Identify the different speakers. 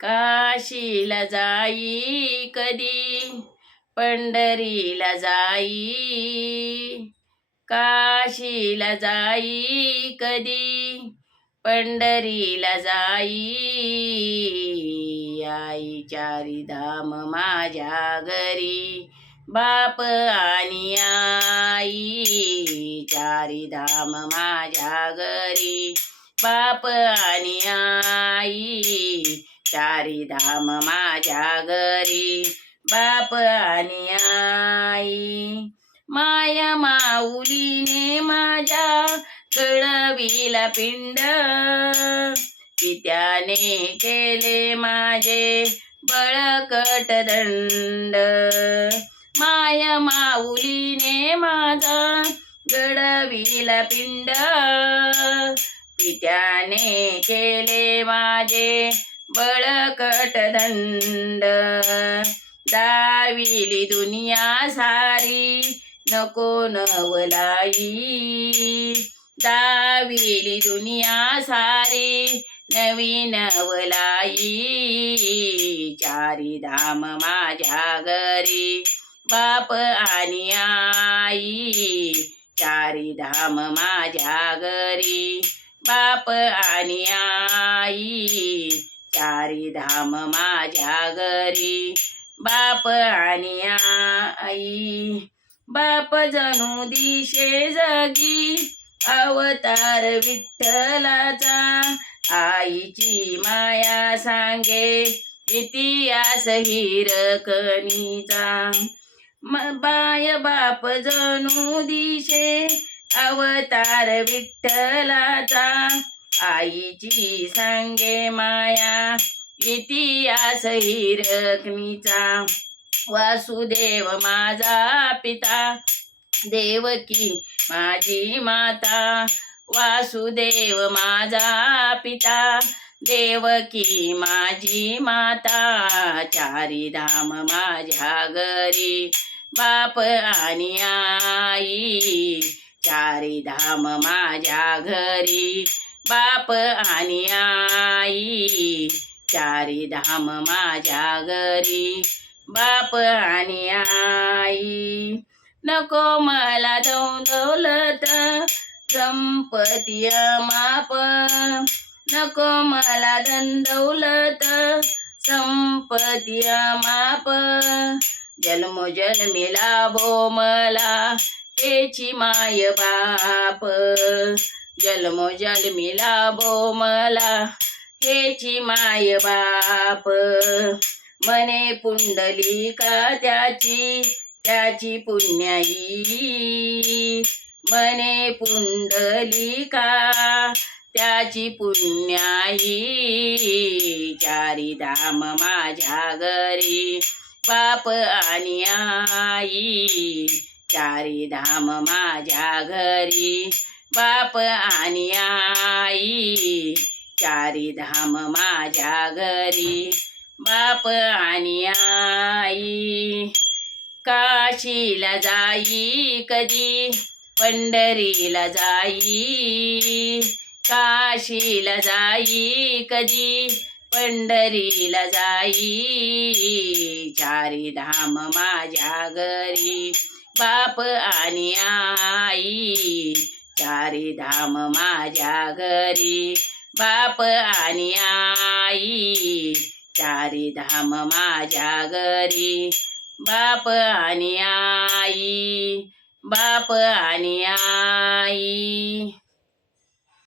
Speaker 1: काशीला जाई कधी? पंढरीला जाई. काशीला जाई कधी? पंढरीला जाई. आई चारी धाम माझ्या घरी. बाप आणि आई चारी धाम माझ्या घरी. बाप आणि आई चारी धाम माझ्या घरी. बाप आणि आई. माया माऊलीने माझ्या कळविला पिंड. पित्याने केले माझे बळकट दंड. माया माऊलीने माझा घडविला पिंड. पित्याने केले माझे बळकट दंड दाविली दुनिया सारी नको नवलाई. दाविली दुनिया सारी नवीन वलाई चारी धाम माझ्या घरी बाप आणि आई. चारी धाम माझ्या घरी बाप आणि आई. चारी धाम माझ्या घरी. बाप आणि आई. बाप जणू दिशे जगी. अवतार विठ्ठलाचा. आईची माया सांगे. इतिहास हिरकणीचा. म- बाय बाप जणू दिशे. अवतार विठ्ठलाचा. आईची सांगे माया इतिहास हिरकणीचा. वासुदेव माझा पिता देवकी माझी माता. वासुदेव माझा पिता देवकी माझी माता. चारी धाम माझ्या घरी बाप आणि आई. चारी धाम माझ्या घरी बाप आणि आई. चारी धाम माझ्या घरी. बाप आणि आई. नको मला दौलत संपत्ती माप. नको मला दौलत संपत्ती माप. जन्म जन्मिला भो मला हेची माय बाप. जन्म जन्मिला बोमला हेची माय बाप. मने पुंडली का त्याची त्याची पुण्याई. मने पुंडली का त्याची पुण्याई. चारी धाम माझ्या घरी बाप आणि आई. चारी धाम माझ्या घरी. बाप आणि आई चारी धाम माझ्या घरी. बाप आणि आई काशीला जाई कधी? पंढरीला जाई काशीला जाई कधी? पंढरीला जाई चारी धाम माझ्या घरी. बाप आणि आई. चारी धाम माझ्या घरी. बाप आणि आई. चारी धाम माझ्या घरी. बाप आणि आई. बाप आणि आई.